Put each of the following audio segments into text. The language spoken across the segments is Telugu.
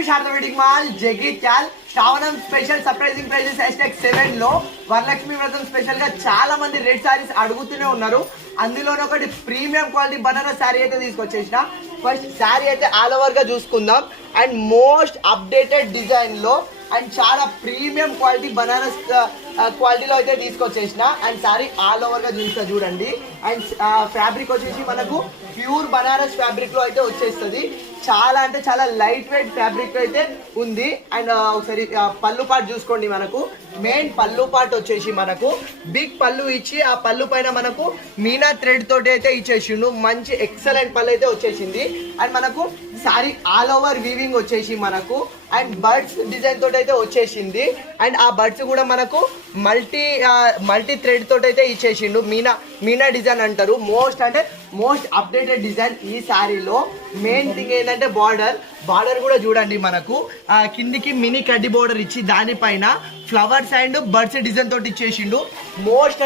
To Sharada wedding mall Jagtial. శ్రావణం స్పెషల్ సర్ప్రైజింగ్ ప్రైజెస్ #7 లో వరలక్ష్మి వ్రతం స్పెషల్ గా చాలా మంది రెడ్ సారీస్ అడుగుతూనే ఉన్నారు. అందులోనే ఒకటి ప్రీమియం క్వాలిటీ బనారస్ శారీ అయితే తీసుకొచ్చేసిన. ఫస్ట్ శారీ అయితే ఆల్ ఓవర్ గా చూసుకుందాం. అండ్ మోస్ట్ అప్డేటెడ్ డిజైన్ లో అండ్ చాలా ప్రీమియం క్వాలిటీ బనారస్ క్వాలిటీలో అయితే తీసుకొచ్చేసిన. అండ్ శారీ ఆల్ ఓవర్ గా చూస్తా చూడండి. అండ్ ఫ్యాబ్రిక్ వచ్చేసి మనకు ప్యూర్ బనారస్ ఫ్యాబ్రిక్ లో అయితే వచ్చేస్తుంది. చాలా అంటే చాలా లైట్ వెయిట్ ఫ్యాబ్రిక్ అయితే ఉంది. అండ్ ఒకసారి పళ్ళు పాటు చూసుకోండి. మనకు మెయిన్ పళ్ళు పాటు వచ్చేసి మనకు బిగ్ పళ్ళు ఇచ్చి ఆ పళ్ళు పైన మనకు మీనా థ్రెడ్ తోటి అయితే ఇచ్చేసిండు. మంచి ఎక్సలెంట్ పళ్ళు అయితే వచ్చేసింది. అండ్ మనకు సారీ ఆల్ ఓవర్ వీవింగ్ వచ్చేసి మనకు అండ్ బర్డ్స్ డిజైన్ తోటి అయితే వచ్చేసింది. అండ్ ఆ బర్డ్స్ కూడా మనకు మల్టీ థ్రెడ్ తోటి అయితే ఇచ్చేసిండు. మీనా డిజైన్ అంటారు. మోస్ట్ అప్డేటెడ్ డిజైన్ ఈ శారీలో. మెయిన్ థింగ్ ఏంటంటే బార్డర్ కూడా చూడండి. మనకు కిందికి మినీ కడ్డీ బోర్డర్ ఇచ్చి దానిపైన ఫ్లవర్స్ అండ్ బర్డ్స్ డిజైన్ తోటి ఇచ్చేసిండు. Most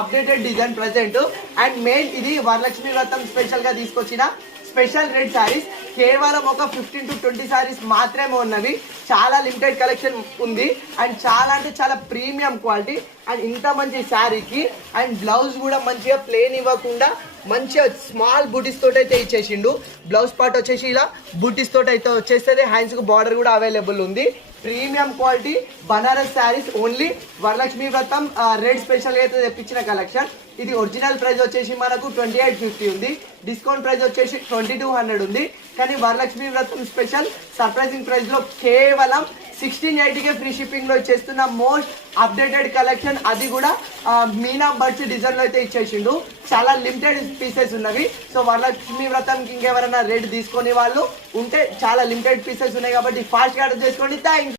updated design present. And main ఇది వరలక్ష్మి వ్రతం స్పెషల్ గా తీసుకొచ్చిన స్పెషల్ రెడ్ సారీస్. కేవలం ఒక 15 to 20 సారీస్ మాత్రమే ఉన్నవి. చాలా లిమిటెడ్ కలెక్షన్ ఉంది. అండ్ చాలా అంటే చాలా ప్రీమియం క్వాలిటీ. అండ్ ఇంత మంచి శారీకి అండ్ బ్లౌజ్ కూడా మంచిగా ప్లేన్ ఇవ్వకుండా మంచిగా స్మాల్ బూటీస్ తోటి అయితే ఇచ్చేసిండు. బ్లౌజ్ పార్ట్ వచ్చేసి ఇలా బూటీస్ తోటి అయితే వచ్చేస్తుంది. హ్యాండ్స్ కు బార్డర్ కూడా అవైలబుల్ ఉంది. Premium quality Banaras saris only Varalakshmi వ్రతం రెడ్ స్పెషల్ అయితే తెప్పించిన కలెక్షన్. ఇది ఒరిజినల్ ప్రైస్ వచ్చేసి మనకు 2850 ఉంది. డిస్కౌంట్ ప్రైస్ వచ్చేసి 2200 ఉంది. కానీ వరలక్ష్మి వ్రతం స్పెషల్ సర్ప్రైజింగ్ ప్రైస్ లో కేవలం 1680 ఫ్రీ షిప్పింగ్ లో ఇచ్చేస్తున్న మోస్ట్ అప్డేటెడ్ కలెక్షన్. అది కూడా మీనా బర్డ్స్ డిజైన్ లో అయితే ఇచ్చేసిండు. చాలా లిమిటెడ్ పీసెస్ ఉన్నవి. సో వరలక్ష్మి వ్రతంకి ఇంకెవరైనా రెడ్ తీసుకునే వాళ్ళు ఉంటే చాలా లిమిటెడ్ పీసెస్ ఉన్నాయి కాబట్టి ఫాస్ట్ గా ఆర్డర్ చేసుకోండి. థ్యాంక్స్.